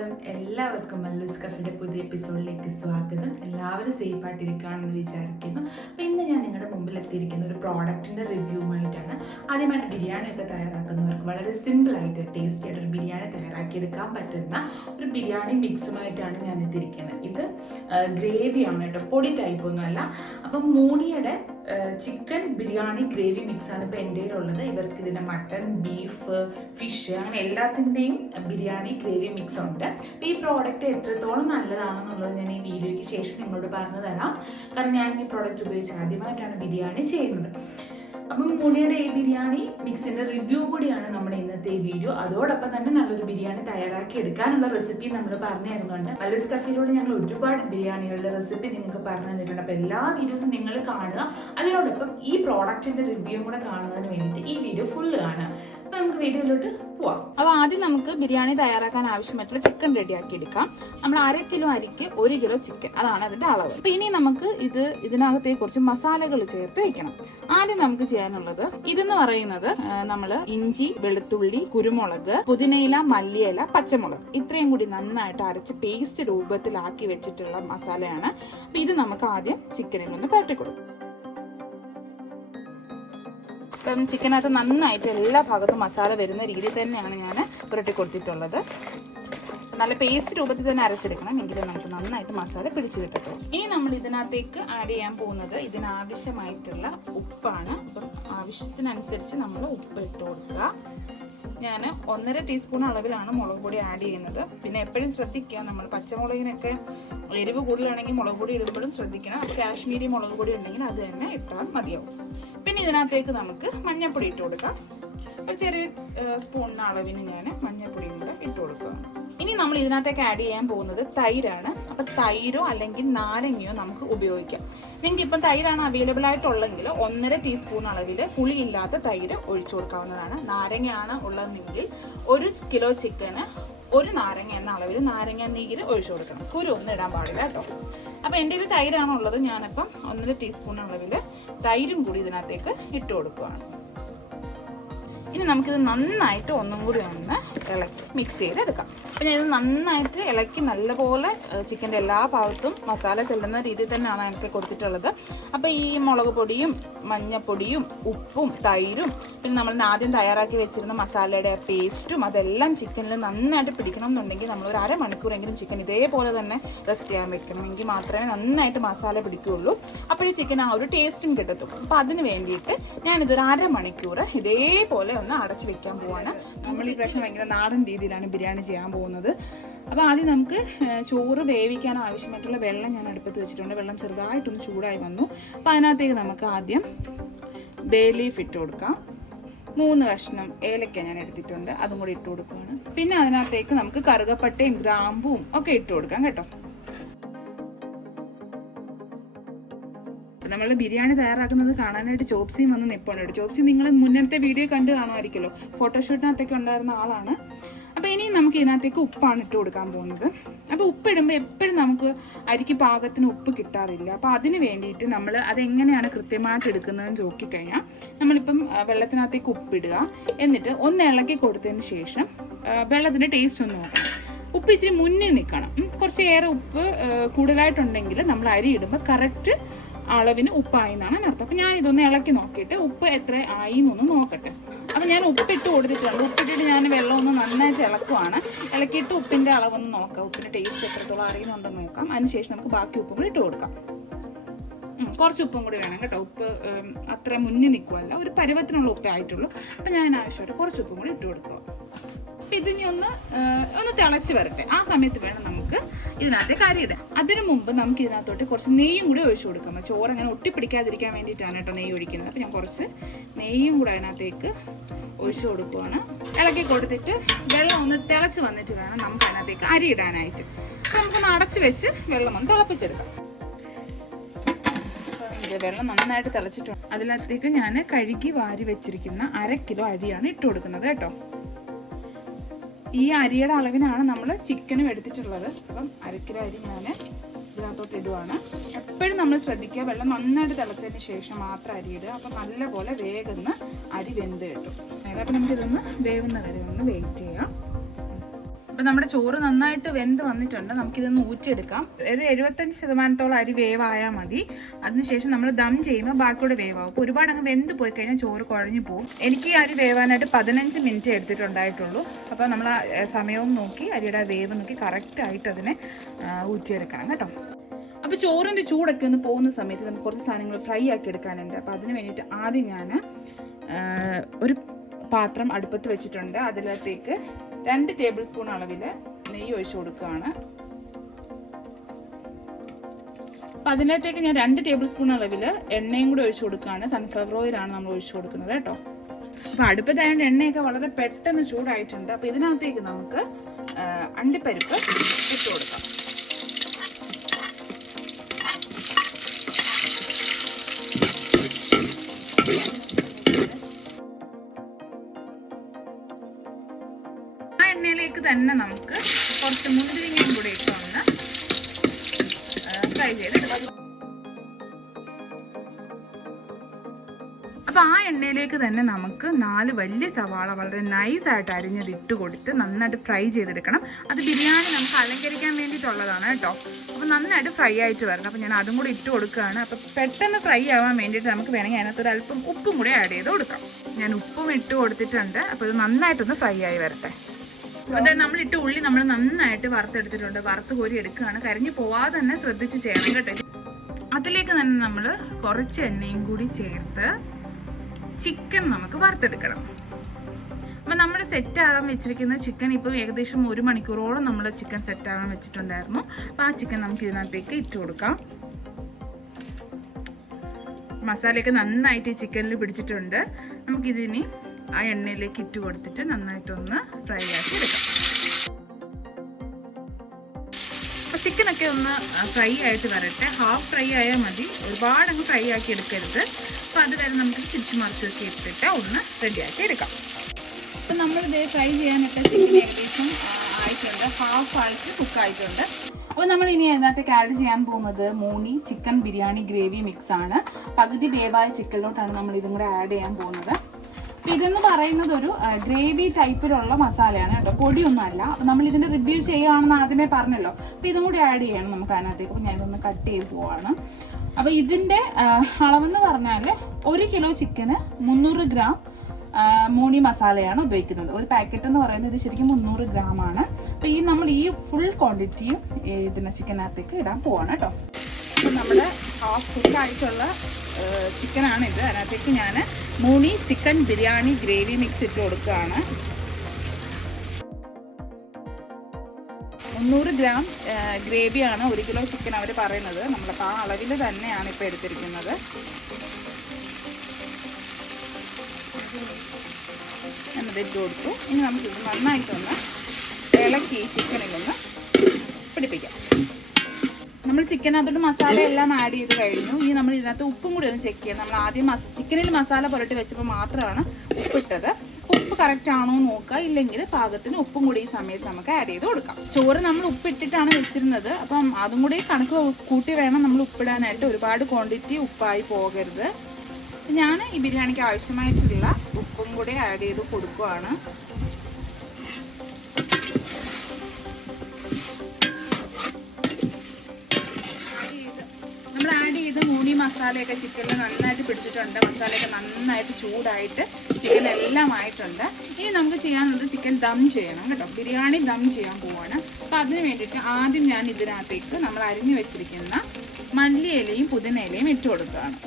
നമസ്കാരം എല്ലാവർക്കും മല്ലൂസ് കഫേയുടെ പുതിയ എപ്പിസോഡിലേക്ക് സ്വാഗതം. എല്ലാവരും സേഫ് ആയിട്ടിരിക്കുകയാണെന്ന് വിചാരിക്കുന്നു. അപ്പോൾ ഇന്ന് ഞാൻ നിങ്ങളുടെ മുമ്പിൽ എത്തിയിരിക്കുന്ന ഒരു പ്രോഡക്റ്റിൻ്റെ റിവ്യൂമായിട്ടാണ്. ആദ്യമായിട്ട് ബിരിയാണിയൊക്കെ തയ്യാറാക്കുന്നവർക്ക് വളരെ സിമ്പിളായിട്ട് ടേസ്റ്റി ആയിട്ട് ഒരു ബിരിയാണി തയ്യാറാക്കിയെടുക്കാൻ പറ്റുന്ന ഒരു ബിരിയാണി മിക്സുമായിട്ടാണ് ഞാൻ എത്തിയിരിക്കുന്നത്. ഇത് ഗ്രേവിയാണ് കേട്ടോ, പൊടി ടൈപ്പ് ഒന്നുമല്ല. അപ്പം മോണിയുടെ ചിക്കൻ ബിരിയാണി ഗ്രേവി മിക്സാണ് ഇപ്പോൾ എൻ്റെ ഉള്ളത്. ഇവർക്ക് ഇതിൻ്റെ മട്ടൺ, ബീഫ്, ഫിഷ് അങ്ങനെ എല്ലാത്തിൻ്റെയും ബിരിയാണി ഗ്രേവി മിക്സ് ഉണ്ട്. അപ്പോൾ ഈ പ്രോഡക്റ്റ് എത്രത്തോളം നല്ലതാണെന്നുള്ളത് ഞാൻ ഈ വീഡിയോയ്ക്ക് ശേഷം നിങ്ങളോട് പറഞ്ഞു തരാം. കാരണം ഞാൻ ഈ പ്രോഡക്റ്റ് ഉപയോഗിച്ച് ആദ്യമായിട്ടാണ് ബിരിയാണി ചെയ്യുന്നത്. അപ്പം മോണിയുടെ ഈ ബിരിയാണി മിക്സിൻ്റെ റിവ്യൂ കൂടിയാണ് നമ്മുടെ ഇന്നത്തെ ഈ വീഡിയോ. അതോടൊപ്പം തന്നെ നല്ലൊരു ബിരിയാണി തയ്യാറാക്കി എടുക്കാനുള്ള റെസിപ്പി നമ്മൾ പറഞ്ഞു തരുന്നുണ്ട്. മല്ലൂസ് കഫേയിലൂടെ ഞങ്ങൾ ഒരുപാട് ബിരിയാണികളുടെ റെസിപ്പി നിങ്ങൾക്ക് പറഞ്ഞു തന്നിട്ടുണ്ട്. അപ്പോൾ എല്ലാ വീഡിയോസും നിങ്ങൾ കാണുക. അതിനോടൊപ്പം ഈ പ്രോഡക്റ്റിൻ്റെ റിവ്യൂ കൂടെ കാണുന്നതിന് വേണ്ടിയിട്ട് ഈ വീഡിയോ ഫുള്ള് കാണുക. അപ്പോൾ നമുക്ക് വീഡിയോയിലോട്ട് പോവാം. അപ്പോൾ ആദ്യം നമുക്ക് ബിരിയാണി തയ്യാറാക്കാൻ ആവശ്യമായിട്ടുള്ള ചിക്കൻ റെഡിയാക്കി എടുക്കാം. നമ്മൾ 1/2 കിലോ അരിക്ക് 1 കിലോ ചിക്കൻ, അതാണ് അതിൻ്റെ അളവ്. അപ്പോൾ ഇനി നമുക്ക് ഇതിനകത്തേക്ക് കുറച്ച് മസാലകൾ ചേർത്ത് വെക്കണം. ആദ്യം നമുക്ക് ചെയ്യാനുള്ളത് ഇതെന്ന് പറയുന്നത് നമ്മൾ ഇഞ്ചി, വെളുത്തുള്ളി, കുരുമുളക്, പുതിനയില, മല്ലിയില, പച്ചമുളക് ഇത്രയും കൂടി നന്നായിട്ട് അരച്ച് പേസ്റ്റ് രൂപത്തിലാക്കി വെച്ചിട്ടുള്ള മസാലയാണ്. അപ്പോൾ ഇത് നമുക്ക് ആദ്യം ചിക്കനിൽ ഒന്ന് പുരട്ടി കൊടുക്കും. അപ്പം ചിക്കനകത്ത് നന്നായിട്ട് എല്ലാ ഭാഗത്തും മസാല വരുന്ന രീതിയിൽ തന്നെയാണ് ഞാൻ പുരട്ടി കൊടുത്തിട്ടുള്ളത്. നല്ല പേസ്റ്റ് രൂപത്തിൽ തന്നെ അരച്ചെടുക്കണം, എങ്കിലും നമുക്ക് നന്നായിട്ട് മസാല പിടിച്ചു കിട്ടട്ടെ. ഇനി നമ്മൾ ഇതിനകത്തേക്ക് ആഡ് ചെയ്യാൻ പോകുന്നത് ഇതിനാവശ്യമായിട്ടുള്ള ഉപ്പാണ്. അപ്പം ആവശ്യത്തിനനുസരിച്ച് നമ്മൾ ഉപ്പ് ഇട്ട് കൊടുക്കുക. ഞാൻ 1.5 ടീസ്പൂൺ അളവിലാണ് മുളക് പൊടി ആഡ് ചെയ്യുന്നത്. പിന്നെ എപ്പോഴും ശ്രദ്ധിക്കുക, നമ്മൾ പച്ചമുളകിനൊക്കെ എരിവ് കൂടുതലാണെങ്കിൽ മുളക് പൊടി ഇടുമ്പോഴും ശ്രദ്ധിക്കണം. കാശ്മീരി മുളക് പൊടി ഉണ്ടെങ്കിൽ അത് തന്നെ ഇട്ടാൽ മതിയാവും. പിന്നെ ഇതിനകത്തേക്ക് നമുക്ക് മഞ്ഞൾപ്പൊടി ഇട്ട് കൊടുക്കാം. ഒരു ചെറിയ സ്പൂണിന് അളവിന് ഞാൻ മഞ്ഞൾപ്പൊടിയും കൂടെ ഇട്ട് കൊടുക്കുക. ഇനി നമ്മൾ ഇതിനകത്തേക്ക് ആഡ് ചെയ്യാൻ പോകുന്നത് തൈരാണ്. അപ്പം തൈരോ അല്ലെങ്കിൽ നാരങ്ങയോ നമുക്ക് ഉപയോഗിക്കാം. നിങ്ങൾക്ക് ഇപ്പം തൈരാണ് അവൈലബിൾ ആയിട്ടുള്ളെങ്കിൽ 1.5 ടീസ്പൂൺ അളവിൽ പുളിയില്ലാത്ത തൈര് ഒഴിച്ചു കൊടുക്കാവുന്നതാണ്. നാരങ്ങയാണ് ഉള്ളതെങ്കിൽ 1 കിലോ ചിക്കന് 1 നാരങ്ങ എന്ന അളവിൽ നാരങ്ങ നീര് ഒഴിച്ചു കൊടുക്കണം. കുരു ഒന്നും ഇടാൻ പാടില്ല കേട്ടോ. അപ്പം എൻ്റെ ഒരു തൈരാണുള്ളത്, ഞാനിപ്പം 1.5 ടീസ്പൂൺ അളവിൽ തൈരും കൂടി ഇതിനകത്തേക്ക് ഇട്ട് കൊടുക്കുകയാണ്. ഇനി നമുക്കിത് നന്നായിട്ട് ഒന്നും കൂടി ഒന്ന് ഇളക്കി മിക്സ് ചെയ്തെടുക്കാം. അപ്പം ഞാൻ ഇത് നന്നായിട്ട് ഇളക്കി നല്ലപോലെ ചിക്കൻ്റെ എല്ലാ ഭാഗത്തും മസാല ചെല്ലുന്ന രീതിയിൽ തന്നെയാണ് എനിക്ക് കൊടുത്തിട്ടുള്ളത്. അപ്പോൾ ഈ മുളക് പൊടിയും മഞ്ഞപ്പൊടിയും ഉപ്പും തൈരും പിന്നെ നമ്മൾ ആദ്യം തയ്യാറാക്കി വെച്ചിരുന്ന മസാലയുടെ പേസ്റ്റും അതെല്ലാം ചിക്കനിൽ നന്നായിട്ട് പിടിക്കണം എന്നുണ്ടെങ്കിൽ നമ്മൾ ഒരു 1/2 മണിക്കൂറെങ്കിലും ചിക്കൻ ഇതേപോലെ തന്നെ റെസ്റ്റ് ചെയ്യാൻ വെക്കണം. എങ്കിൽ മാത്രമേ നന്നായിട്ട് മസാല പിടിക്കുകയുള്ളൂ. അപ്പോഴേ ചിക്കൻ ആ ഒരു ടേസ്റ്റും കിട്ടത്തുള്ളൂ. അപ്പോൾ അതിന് വേണ്ടിയിട്ട് ഞാനിതൊരു 1/2 മണിക്കൂർ ഇതേപോലെ ഒന്ന് അടച്ചു വെക്കാൻ പോവാണ്. നമ്മൾ ഈ പ്രാവശ്യം ഭയങ്കര നാടൻ രീതിയിലാണ് ബിരിയാണി ചെയ്യാൻ പോകുന്നത്. അപ്പോൾ ആദ്യം നമുക്ക് ചോറ് വേവിക്കാൻ ആവശ്യമായിട്ടുള്ള വെള്ളം ഞാൻ അടുപ്പത്ത് വെച്ചിട്ടുണ്ട്. വെള്ളം ചെറുതായിട്ടൊന്ന് ചൂടായി വന്നു. അപ്പോൾ അതിനകത്തേക്ക് നമുക്ക് ആദ്യം ബേ ലീഫ് ഇട്ട് കൊടുക്കാം. 3 കഷ്ണം ഏലക്ക ഞാൻ എടുത്തിട്ടുണ്ട്, അതും കൂടി ഇട്ട് കൊടുക്കുകയാണ്. പിന്നെ അതിനകത്തേക്ക് നമുക്ക് കറുകപ്പട്ടയും ഗ്രാമ്പും ഒക്കെ ഇട്ട് കൊടുക്കാം കേട്ടോ. നമ്മൾ ബിരിയാണി തയ്യാറാക്കുന്നത് കാണാനായിട്ട് ചോപ്സിയും വന്ന് നിൽപ്പുണ്ട്. ചോപ്സി നിങ്ങൾ മുന്നത്തെ വീഡിയോ കണ്ട് കാണുമായിരിക്കുമല്ലോ, ഫോട്ടോഷൂട്ടിനകത്തൊക്കെ ഉണ്ടായിരുന്ന ആളാണ്. അപ്പോൾ ഇനി നമുക്ക് ഇതിനകത്തേക്ക് ഉപ്പാണ് ഇട്ട് കൊടുക്കാൻ പോകുന്നത്. അപ്പോൾ ഉപ്പിടുമ്പോൾ എപ്പോഴും നമുക്ക് അരിക്ക് പാകത്തിന് ഉപ്പ് കിട്ടാറില്ല. അപ്പോൾ അതിന് വേണ്ടിയിട്ട് നമ്മൾ അതെങ്ങനെയാണ് കൃത്യമായിട്ട് എടുക്കുന്നതെന്ന് നോക്കിക്കഴിഞ്ഞാൽ നമ്മളിപ്പം വെള്ളത്തിനകത്തേക്ക് ഉപ്പിടുക, എന്നിട്ട് ഒന്ന് ഇളക്കി കൊടുത്തതിന് ശേഷം വെള്ളത്തിൻ്റെ ടേസ്റ്റ് ഒന്ന് നോക്കണം. ഉപ്പ് ഇച്ചിരി മുന്നിൽ നിൽക്കണം. കുറച്ച് ഏറെ ഉപ്പ് കൂടുതലായിട്ടുണ്ടെങ്കിൽ നമ്മൾ അരി ഇടുമ്പോൾ കറക്റ്റ് അളവിന് ഉപ്പായി എന്നാണ് അർത്ഥം. അപ്പം ഞാൻ ഇതൊന്ന് ഇളക്കി നോക്കിയിട്ട് ഉപ്പ് എത്ര ആയി എന്നൊന്ന് നോക്കട്ടെ. അപ്പം ഞാൻ ഉപ്പിട്ട് കൊടുത്തിട്ടുണ്ട്. ഉപ്പിട്ടിട്ട് ഞാൻ വെള്ളം ഒന്ന് നന്നായിട്ട് ഇളക്കുവാണ്. ഇളക്കിയിട്ട് ഉപ്പിൻ്റെ അളവൊന്ന് നോക്കാം, ഉപ്പിൻ്റെ ടേസ്റ്റ് എത്രത്തോളം അറിയുന്നുണ്ടെന്ന് നോക്കാം. അതിനുശേഷം നമുക്ക് ബാക്കി ഉപ്പും കൂടി ഇട്ട് കൊടുക്കാം. കുറച്ച് ഉപ്പും കൂടി വേണം കേട്ടോ. ഉപ്പ് അത്ര മുന്നിൽ നിൽക്കുമല്ല, ഒരു പരുവത്തിനുള്ള ഉപ്പേ ആയിട്ടുള്ളൂ. അപ്പം ഞാൻ ആവശ്യമായിട്ട് കുറച്ച് ഉപ്പും കൂടി ഇട്ട് കൊടുക്കുക. അപ്പം ഇതിനി ഒന്ന് തിളച്ച് വരട്ടെ. ആ സമയത്ത് വേണം നമുക്ക് ഇതിനകത്തേക്ക് അരി ഇടാൻ. അതിനു മുമ്പ് നമുക്ക് ഇതിനകത്തോട്ട് കുറച്ച് നെയ്യും കൂടി ഒഴിച്ചു കൊടുക്കാം. ചോറ് അങ്ങനെ ഒട്ടിപ്പിടിക്കാതിരിക്കാൻ വേണ്ടിയിട്ടാണ് കേട്ടോ നെയ്യ് ഒഴിക്കുന്നത്. അപ്പം ഞാൻ കുറച്ച് നെയ്യും കൂടെ അതിനകത്തേക്ക് ഒഴിച്ചു കൊടുക്കുകയാണ്. ഇളക്കി കൊടുത്തിട്ട് വെള്ളം ഒന്ന് തിളച്ച് വന്നിട്ട് വേണം നമുക്ക് അതിനകത്തേക്ക് അരി ഇടാനായിട്ട്. അപ്പം നമുക്കൊന്ന് അടച്ച് വെച്ച് വെള്ളം ഒന്ന് തിളപ്പിച്ചെടുക്കാം. വെള്ളം നന്നായിട്ട് തിളച്ചിട്ടുണ്ട്. അതിനകത്തേക്ക് ഞാൻ കഴുകി വാരി വെച്ചിരിക്കുന്ന 1/2 കിലോ അരിയാണ് ഇട്ട് കൊടുക്കുന്നത് കേട്ടോ. ഈ അരിയുടെ അളവിനാണ് നമ്മൾ ചിക്കനും എടുത്തിട്ടുള്ളത്. അപ്പം 1/2 കിലോ അരി ഞാൻ ഇതിനകത്തോട്ട് ഇടുവാണ്. എപ്പോഴും നമ്മൾ ശ്രദ്ധിക്കുക, വെള്ളം നന്നായിട്ട് തിളച്ചതിന് ശേഷം മാത്രം അരി ഇടുക. അപ്പം നല്ലപോലെ വേഗം അരി വെന്ത് കിട്ടും. അപ്പം നമുക്കിതൊന്ന് വേവുന്ന വരെ ഒന്ന് വെയിറ്റ് ചെയ്യാം. അപ്പോൾ നമ്മുടെ ചോറ് നന്നായിട്ട് വെന്ത് വന്നിട്ടുണ്ട്. നമുക്കിതൊന്ന് ഊറ്റിയെടുക്കാം. ഒരു 75% അരി വേവായാൽ മതി. അതിനുശേഷം നമ്മൾ ദം ചെയ്യുമ്പോൾ ബാക്കിയോടെ വേവാകും. അപ്പോൾ ഒരുപാട് അങ്ങ് വെന്ത് പോയി കഴിഞ്ഞാൽ ചോറ് കുഴഞ്ഞു പോകും. എനിക്ക് ഈ അരി വേവാനായിട്ട് 15 മിനിറ്റ് എടുത്തിട്ടുണ്ടായിട്ടുള്ളൂ. അപ്പോൾ നമ്മൾ സമയവും നോക്കി അരിയുടെ വേവ് നോക്കി കറക്റ്റായിട്ട് അതിനെ ഊറ്റിയെടുക്കണം കേട്ടോ. അപ്പോൾ ചോറിൻ്റെ ചൂടൊക്കെ ഒന്ന് പോകുന്ന സമയത്ത് നമുക്ക് കുറച്ച് സാധനങ്ങൾ ഫ്രൈ ആക്കി എടുക്കാനുണ്ട്. അപ്പോൾ അതിന് വേണ്ടിയിട്ട് ആദ്യം ഞാൻ ഒരു പാത്രം അടുപ്പത്ത് വെച്ചിട്ടുണ്ട്. അതിനകത്തേക്ക് 2 ടേബിൾ സ്പൂൺ അളവിൽ നെയ്യ് ഒഴിച്ചു കൊടുക്കുകയാണ്. അപ്പം അതിനകത്തേക്ക് ഞാൻ 2 ടേബിൾ സ്പൂൺ അളവിൽ എണ്ണയും കൂടി ഒഴിച്ചു കൊടുക്കുകയാണ്. സൺഫ്ലവർ ഓയിലാണ് നമ്മൾ ഒഴിച്ചു കൊടുക്കുന്നത് കേട്ടോ. അപ്പോൾ അടുപ്പത്തായതുകൊണ്ട് എണ്ണയൊക്കെ വളരെ പെട്ടെന്ന് ചൂടായിട്ടുണ്ട്. അപ്പോൾ ഇതിനകത്തേക്ക് നമുക്ക് അണ്ടിപ്പരിപ്പ് ഇട്ട് കൊടുക്കാം. എണ്ണയിലേക്ക് തന്നെ നമുക്ക് കുറച്ച് മുന്തിരിങ്ങയും കൂടി ഇട്ടൊന്ന് ഫ്രൈ ചെയ്തെടുക്കാം. അപ്പോൾ ആ എണ്ണയിലേക്ക് തന്നെ നമുക്ക് 4 വലിയ സവാള വളരെ നൈസായിട്ട് അരിഞ്ഞത് ഇട്ട് കൊടുത്ത് നന്നായിട്ട് ഫ്രൈ ചെയ്തെടുക്കണം. അത് ബിരിയാണി നമുക്ക് അലങ്കരിക്കാൻ വേണ്ടിയിട്ടുള്ളതാണ് കേട്ടോ. അപ്പോൾ നന്നായിട്ട് ഫ്രൈ ആയിട്ട് വരണം. അപ്പോൾ ഞാൻ അതും കൂടി ഇട്ട് കൊടുക്കുകയാണ്. അപ്പോൾ പെട്ടെന്ന് ഫ്രൈ ആവാൻ വേണ്ടിയിട്ട് നമുക്ക് വേണമെങ്കിൽ അതിനകത്ത് ഒരു അല്പം ഉപ്പും കൂടി ആഡ് ചെയ്ത് കൊടുക്കാം. ഞാൻ ഉപ്പും ഇട്ട് കൊടുത്തിട്ടുണ്ട്. അപ്പോൾ ഇത് നന്നായിട്ടൊന്ന് ഫ്രൈ ആയി വരട്ടെ. അതായത് നമ്മളിട്ട് ഉള്ളി നമ്മൾ നന്നായിട്ട് വറുത്തെടുത്തിട്ടുണ്ട്. വറുത്ത് കോരി എടുക്കുകയാണ്. കരിഞ്ഞു പോവാതെ തന്നെ ശ്രദ്ധിച്ച് ചെയ്യണം കേട്ടോ. അതിലേക്ക് തന്നെ നമ്മൾ കുറച്ച് എണ്ണയും കൂടി ചേർത്ത് ചിക്കൻ നമുക്ക് വറുത്തെടുക്കണം. അപ്പം നമ്മൾ സെറ്റാകാൻ വെച്ചിരിക്കുന്ന ചിക്കൻ ഇപ്പോൾ ഏകദേശം 1 മണിക്കൂറോളം നമ്മൾ ചിക്കൻ സെറ്റാകാൻ വെച്ചിട്ടുണ്ടായിരുന്നു. അപ്പോൾ ആ ചിക്കൻ നമുക്ക് ഇതിനകത്തേക്ക് ഇട്ട് കൊടുക്കാം. മസാലയൊക്കെ നന്നായിട്ട് ചിക്കനിൽ പിടിച്ചിട്ടുണ്ട്. നമുക്കിതിനി ആ എണ്ണയിലേക്ക് ഇട്ട് കൊടുത്തിട്ട് നന്നായിട്ടൊന്ന് ഫ്രൈ ആക്കി എടുക്കാം. അപ്പോൾ ചിക്കനൊക്കെ ഒന്ന് ഫ്രൈ ആയിട്ട് വരട്ടെ. ഹാഫ് ഫ്രൈ ആയാൽ മതി, ഒരുപാടങ്ങ് ഫ്രൈ ആക്കി എടുക്കരുത്. അപ്പോൾ അതുവരെ നമുക്ക് തിരിച്ചു മറിച്ചൊക്കെ ഇട്ടിട്ട് ഒന്ന് റെഡിയാക്കി എടുക്കാം. അപ്പോൾ നമ്മളിത് ഫ്രൈ ചെയ്യാനൊക്കെ ചിക്കൻ ഏകദേശം ആയിട്ടുണ്ട്, ഹാഫ് ആയിട്ട് കുക്കായിട്ടുണ്ട്. അപ്പോൾ നമ്മൾ ഇനി അതിനകത്തേക്ക് ആഡ് ചെയ്യാൻ പോകുന്നത് മോണി ചിക്കൻ ബിരിയാണി ഗ്രേവി മിക്സ് ആണ്. പകുതി വേവായ ചിക്കനിലോട്ടാണ് നമ്മൾ ഇതും കൂടെ ആഡ് ചെയ്യാൻ പോകുന്നത്. അപ്പോൾ ഇതെന്ന് പറയുന്നത് ഒരു ഗ്രേവി ടൈപ്പിലുള്ള മസാലയാണ് കേട്ടോ, പൊടിയൊന്നും അല്ല. അപ്പോൾ നമ്മൾ ഇതിൻ്റെ റിവ്യൂ ചെയ്യുകയാണെന്ന് ആദ്യമേ പറഞ്ഞല്ലോ. അപ്പോൾ ഇതും കൂടി ആഡ് ചെയ്യണം നമുക്ക് അതിനകത്തേക്ക്. അപ്പോൾ ഞാൻ ഇതൊന്ന് കട്ട് ചെയ്ത് പോവാണ്. അപ്പോൾ ഇതിൻ്റെ അളവെന്ന് പറഞ്ഞാൽ 1 കിലോ ചിക്കന് 300 ഗ്രാം മോണി മസാലയാണ് ഉപയോഗിക്കുന്നത്. ഒരു പാക്കറ്റ് എന്ന് പറയുന്നത് ഇത് ശരിക്കും 300 ഗ്രാമാണ്. അപ്പോൾ നമ്മൾ ഈ ഫുൾ ക്വാണ്ടിറ്റിയും ഇതിൻ്റെ ചിക്കനകത്തേക്ക് ഇടാൻ പോവാണ് കേട്ടോ. അപ്പോൾ നമ്മുടെ ഹാഫ് കുക്കായിട്ടുള്ള ചിക്കനാണിത്. അതിനകത്തേക്ക് ഞാൻ മോണി ചിക്കൻ ബിരിയാണി ഗ്രേവി മിക്സ് ഇട്ട് കൊടുക്കുകയാണ്. 300 ഗ്രാം ഗ്രേവിയാണ് 1 കിലോ ചിക്കൻ അവർ പറയുന്നത്. നമ്മളിപ്പോൾ ആ അളവിൽ തന്നെയാണ് ഇപ്പോൾ എടുത്തിരിക്കുന്നത്. ഞാനത് ഇട്ട് കൊടുത്തു. ഇനി നമുക്കിത് നന്നായിട്ടൊന്ന് ഇളക്കി ചിക്കനിലൊന്ന് പിടിപ്പിക്കാം. നമ്മൾ ചിക്കനകത്തോട്ട് മസാല എല്ലാം ആഡ് ചെയ്ത് കഴിഞ്ഞു. ഇനി നമ്മൾ ഇതിനകത്ത് ഉപ്പും കൂടി ഒന്ന് ചെക്ക് ചെയ്യണം. നമ്മൾ ആദ്യം ചിക്കനിൽ മസാല പുരട്ടി വെച്ചപ്പോൾ മാത്രമാണ് ഉപ്പിട്ടത്. ഉപ്പ് കറക്റ്റ് ആണോ നോക്കുക, ഇല്ലെങ്കിൽ പാകത്തിന് ഉപ്പും കൂടി ഈ സമയത്ത് നമുക്ക് ആഡ് ചെയ്ത് കൊടുക്കാം. ചോറ് നമ്മൾ ഉപ്പിട്ടിട്ടാണ് വെച്ചിരുന്നത്. അപ്പം അതും കൂടി കണക്ക് കൂട്ടി വേണം നമ്മൾ ഉപ്പിടാനായിട്ട്. ഒരുപാട് ക്വാണ്ടിറ്റി ഉപ്പായി പോകരുത്. ഞാൻ ഈ ബിരിയാണിക്ക് ആവശ്യമായിട്ടുള്ള ഉപ്പും കൂടി ആഡ് ചെയ്ത് കൊടുക്കുകയാണ്. നമ്മൾ ആഡ് ചെയ്ത് മോണി മസാലയൊക്കെ ചിക്കനിൽ നന്നായിട്ട് പിടിച്ചിട്ടുണ്ട്. മസാലയൊക്കെ നന്നായിട്ട് ചൂടായിട്ട് ചിക്കൻ എല്ലാം ആയിട്ടുണ്ട്. ഇനി നമുക്ക് ചെയ്യാനുള്ളത് ചിക്കൻ ദം ചെയ്യണം കേട്ടോ. ബിരിയാണി ദം ചെയ്യാൻ പോവാണ്. അപ്പോൾ അതിന് വേണ്ടിയിട്ട് ആദ്യം ഞാൻ ഇതിനകത്തേക്ക് നമ്മൾ അരിഞ്ഞു വെച്ചിരിക്കുന്ന മല്ലിയിലയും പുതിനയിലയും ഇട്ട് കൊടുക്കുകയാണ്.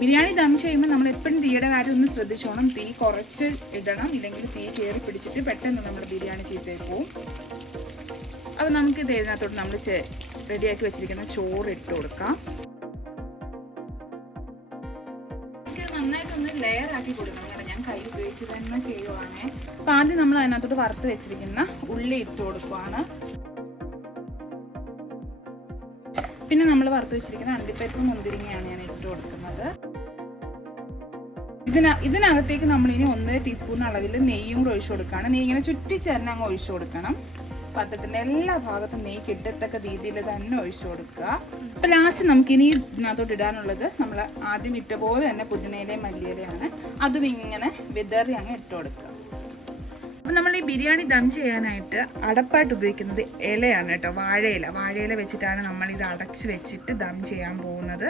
ബിരിയാണി ദം ചെയ്യുമ്പോൾ നമ്മൾ എപ്പോഴും തീയുടെ കാര്യം ഒന്ന് ശ്രദ്ധിച്ചോണം. തീ കുറച്ച് ഇടണം, ഇല്ലെങ്കിൽ തീ കയറി പിടിച്ചിട്ട് പെട്ടെന്ന് നമ്മുടെ ബിരിയാണി ചീത്തയായി പോവും. അപ്പോൾ നമുക്ക് ഇത് ഇതിനകത്തോട്ട് നമ്മൾ റെഡിയാക്കി വെച്ചിരിക്കുന്ന ചോറ് ഇട്ട് കൊടുക്കാം. നന്നായിട്ടൊന്ന് ലെയർ ആക്കി കൊടുക്കണം കേട്ടോ. ഞാൻ കൈ ഉപയോഗിച്ച് തന്നെ ചെയ്യുവാണേ. അപ്പോൾ ആദ്യം നമ്മൾ അതിനകത്തോട്ട് വറുത്ത് വെച്ചിരിക്കുന്ന ഉള്ളി ഇട്ട് കൊടുക്കുവാണ്. പിന്നെ നമ്മൾ വറുത്ത് വെച്ചിരിക്കുന്ന അണ്ടിപ്പരിപ്പ് മുന്തിരിങ്ങയാണ് ഞാൻ ഇട്ട് കൊടുക്കുന്നത്. ഇതിനകത്തേക്ക് നമ്മളിനി 1.5 ടീസ്പൂൺ അളവിൽ നെയ്യും കൂടെ ഒഴിച്ചു കൊടുക്കുകയാണ്. നെയ്യ് ഇങ്ങനെ ചുറ്റിച്ചേർന്ന് അങ്ങ് ഒഴിച്ചു കൊടുക്കണം. പാത്രത്തിൻ്റെ എല്ലാ ഭാഗത്തും നെയ്യ് കിട്ടത്തക്ക രീതിയിൽ തന്നെ ഒഴിച്ചു കൊടുക്കുക. അപ്പോൾ ലാസ്റ്റ് നമുക്കിനി ഇതിനകത്തോട്ട് ഇടാനുള്ളത് നമ്മൾ ആദ്യം ഇട്ട പോലെ തന്നെ പുതിനയിലയും മല്ലിയിലയാണ്. അതും ഇങ്ങനെ വിതറി അങ്ങ് ഇട്ട് കൊടുക്കുക. അപ്പം നമ്മൾ ഈ ബിരിയാണി ദം ചെയ്യാനായിട്ട് അടപ്പായിട്ട് ഉപയോഗിക്കുന്നത് ഇലയാണ് കേട്ടോ, വാഴയില വെച്ചിട്ടാണ് നമ്മളിത് അടച്ച് വെച്ചിട്ട് ദം ചെയ്യാൻ പോകുന്നത്.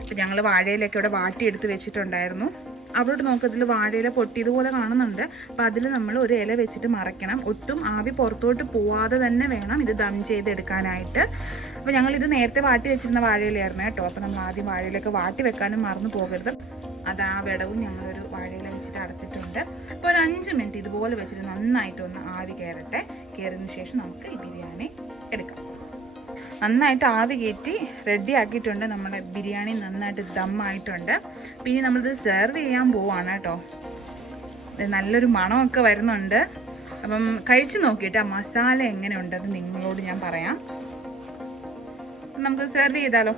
അപ്പം ഞങ്ങൾ വാഴയിലൊക്കെ ഇവിടെ വാട്ടിയെടുത്ത് വെച്ചിട്ടുണ്ടായിരുന്നു. അവിടെ നോക്കത്തിൽ വാഴയില പൊട്ടിയതുപോലെ കാണുന്നുണ്ട്. അപ്പം അതിൽ നമ്മൾ ഒരു ഇല വെച്ചിട്ട് മറയ്ക്കണം. ഒട്ടും ആവി പുറത്തോട്ട് പോവാതെ തന്നെ വേണം ഇത് ദം ചെയ്തെടുക്കാനായിട്ട്. അപ്പോൾ ഞങ്ങളിത് നേരത്തെ വാട്ടി വെച്ചിരുന്ന വാഴയിലായിരുന്നു കേട്ടോ. അപ്പോൾ നമ്മൾ ആദ്യം വാഴയിലൊക്കെ വാട്ടി വെക്കാനും മറന്നു പോകരുത്. അത് ആ വിടവും ഞങ്ങളൊരു വാഴയില വെച്ചിട്ട് അടച്ചിട്ടുണ്ട്. അപ്പോൾ ഒരു 5 മിനിറ്റ് ഇതുപോലെ വെച്ചിട്ട് നന്നായിട്ടൊന്ന് ആവി കയറട്ടെ. കയറിയതിന് ശേഷം നമുക്ക് ഈ ബിരിയാണി എടുക്കാം. നന്നായിട്ട് ആവി കയറ്റി റെഡി ആക്കിയിട്ടുണ്ട്. നമ്മുടെ ബിരിയാണി നന്നായിട്ട് ദമ്മായിട്ടുണ്ട്. പിന്നെ നമ്മളിത് സെർവ് ചെയ്യാൻ പോവാണ് കേട്ടോ. നല്ലൊരു മണമൊക്കെ വരുന്നുണ്ട്. അപ്പം കഴിച്ച് നോക്കിയിട്ട് ആ മസാല എങ്ങനെയുണ്ടെന്ന് നിങ്ങളോട് ഞാൻ പറയാം. നമുക്ക് സെർവ് ചെയ്താലോ?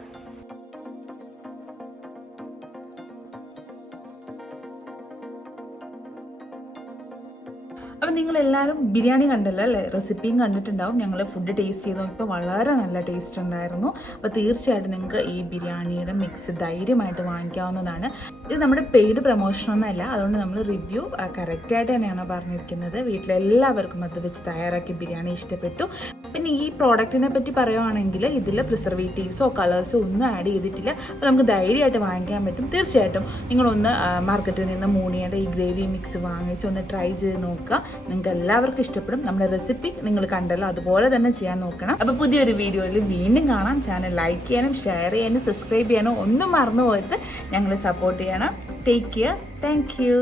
അപ്പം നിങ്ങളെല്ലാവരും ബിരിയാണി കണ്ടല്ലോ അല്ലേ? റെസിപ്പിയും കണ്ടിട്ടുണ്ടാവും. ഞങ്ങൾ ഫുഡ് ടേസ്റ്റ് ചെയ്ത് നോക്കിയപ്പോൾ വളരെ നല്ല ടേസ്റ്റ് ഉണ്ടായിരുന്നു. അപ്പോൾ തീർച്ചയായിട്ടും നിങ്ങൾക്ക് ഈ ബിരിയാണിയുടെ മിക്സ് ധൈര്യമായിട്ട് വാങ്ങിക്കാവുന്നതാണ്. ഇത് നമ്മുടെ പെയ്ഡ് പ്രൊമോഷനൊന്നുമല്ല, അതുകൊണ്ട് നമ്മൾ റിവ്യൂ കറക്റ്റായിട്ട് തന്നെയാണ് പറഞ്ഞിരിക്കുന്നത്. വീട്ടിലെല്ലാവർക്കും അത് വെച്ച് തയ്യാറാക്കി ബിരിയാണി ഇഷ്ടപ്പെട്ടു. പിന്നെ ഈ പ്രോഡക്റ്റിനെ പറ്റി പറയുകയാണെങ്കിൽ ഇതിൽ പ്രിസർവേറ്റീവ്സോ കളേഴ്സോ ഒന്നും ആഡ് ചെയ്തിട്ടില്ല. അപ്പോൾ നമുക്ക് ധൈര്യമായിട്ട് വാങ്ങിക്കാൻ പറ്റും. തീർച്ചയായിട്ടും നിങ്ങളൊന്ന് മാർക്കറ്റിൽ നിന്ന് മൂണിയുടെ ഈ ഗ്രേവി മിക്സ് വാങ്ങിച്ച് ഒന്ന് ട്രൈ ചെയ്ത് നോക്കുക. നിങ്ങൾക്ക് എല്ലാവർക്കും ഇഷ്ടപ്പെടും. നമ്മുടെ റെസിപ്പി നിങ്ങൾ കണ്ടല്ലോ, അതുപോലെ തന്നെ ചെയ്യാൻ നോക്കണം. അപ്പോൾ പുതിയൊരു വീഡിയോയിൽ വീണ്ടും കാണാം. ചാനൽ ലൈക്ക് ചെയ്യാനും ഷെയർ ചെയ്യാനും സബ്സ്ക്രൈബ് ചെയ്യാനും ഒന്നും മറന്നു പോയിട്ട് ഞങ്ങളെ സപ്പോർട്ട് ചെയ്യണം. Take care. Thank you.